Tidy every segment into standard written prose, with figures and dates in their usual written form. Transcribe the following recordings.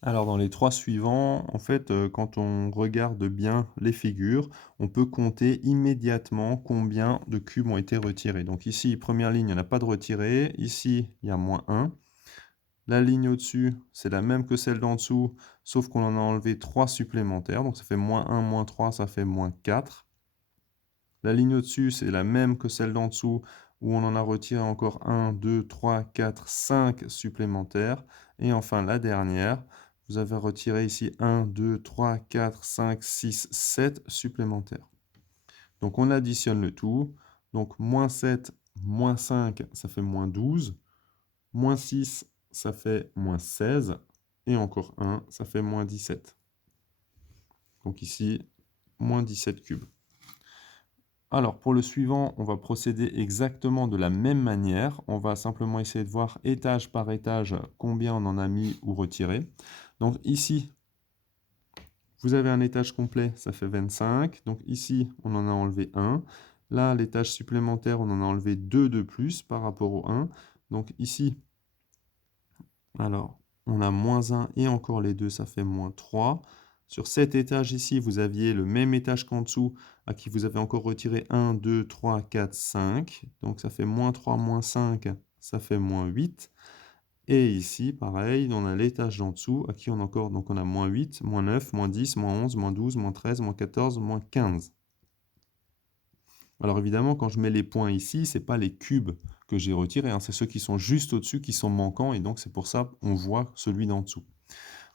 Alors dans les 3 suivants, en fait, quand on regarde bien les figures, on peut compter immédiatement combien de cubes ont été retirés. Donc ici, première ligne, il n'y en a pas de retirés. Ici, il y a -1. La ligne au-dessus, c'est la même que celle d'en dessous, sauf qu'on en a enlevé 3 supplémentaires. Donc ça fait -1, -3, ça fait -4. La ligne au-dessus, c'est la même que celle d'en dessous, où on en a retiré encore 1, 2, 3, 4, 5 supplémentaires. Et enfin, la dernière, vous avez retiré ici 1, 2, 3, 4, 5, 6, 7 supplémentaires. Donc on additionne le tout. Donc -7, -5, ça fait -12. -6, ça fait -16. Et encore 1, ça fait -17. Donc ici, -17 cubes. Alors, pour le suivant, on va procéder exactement de la même manière. On va simplement essayer de voir étage par étage combien on en a mis ou retiré. Donc ici, vous avez un étage complet, ça fait 25. Donc ici, on en a enlevé 1. Là, l'étage supplémentaire, on en a enlevé 2 de plus par rapport au 1. Donc ici, alors, on a -1 et encore les 2, ça fait -3. Sur cet étage ici, vous aviez le même étage qu'en dessous, à qui vous avez encore retiré 1, 2, 3, 4, 5. Donc ça fait -3, -5, ça fait -8. Et ici, pareil, on a l'étage d'en dessous, à qui on a encore, donc on a -8, -9, -10, -11, -12, -13, -14, -15. Alors évidemment, quand je mets les points ici, ce n'est pas les cubes que j'ai retirés, hein, c'est ceux qui sont juste au-dessus qui sont manquants, et donc c'est pour ça qu'on voit celui d'en dessous.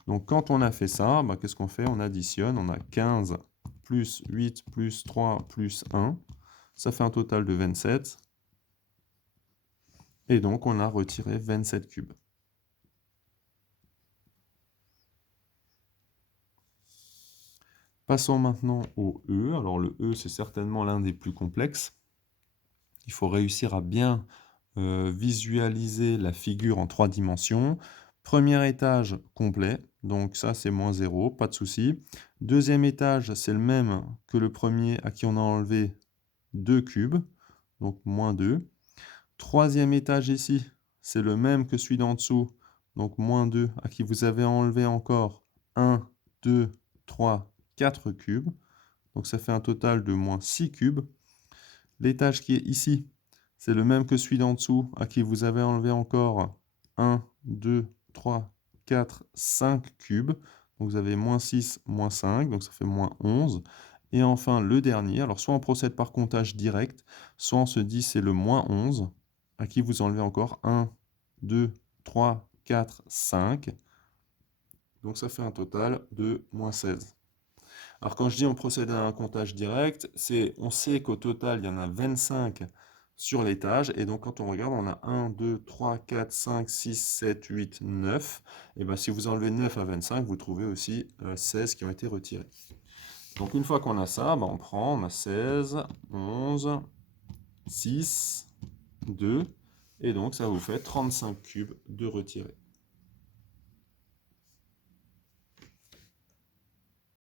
Donc quand on a fait ça, bah, qu'est-ce qu'on fait? On additionne, on a 15 plus 8 plus 3 plus 1, ça fait un total de 27, et donc on a retiré 27 cubes. Passons maintenant au E. Alors le E, c'est certainement l'un des plus complexes. Il faut réussir à bien visualiser la figure en 3 dimensions. Premier étage complet, donc ça c'est -0, pas de souci. Deuxième étage, c'est le même que le premier à qui on a enlevé 2 cubes, donc -2. Troisième étage ici, c'est le même que celui d'en dessous, donc -2, à qui vous avez enlevé encore 1, 2, 3, 4 cubes. Donc ça fait un total de -6 cubes. L'étage qui est ici, c'est le même que celui d'en dessous, à qui vous avez enlevé encore 1, 2, 3, 4, 5 cubes. Donc vous avez -6, -5, donc ça fait -11. Et enfin, le dernier, alors soit on procède par comptage direct, soit on se dit c'est le -11, à qui vous enlevez encore 1, 2, 3, 4, 5. Donc ça fait un total de -16. Alors quand je dis on procède à un comptage direct, c'est on sait qu'au total, il y en a 25 sur l'étage. Et donc quand on regarde, on a 1, 2, 3, 4, 5, 6, 7, 8, 9. Et bien si vous enlevez 9 à 25, vous trouvez aussi 16 qui ont été retirés. Donc une fois qu'on a ça, ben, on a 16, 11, 6, 2. Et donc ça vous fait 35 cubes de retirés.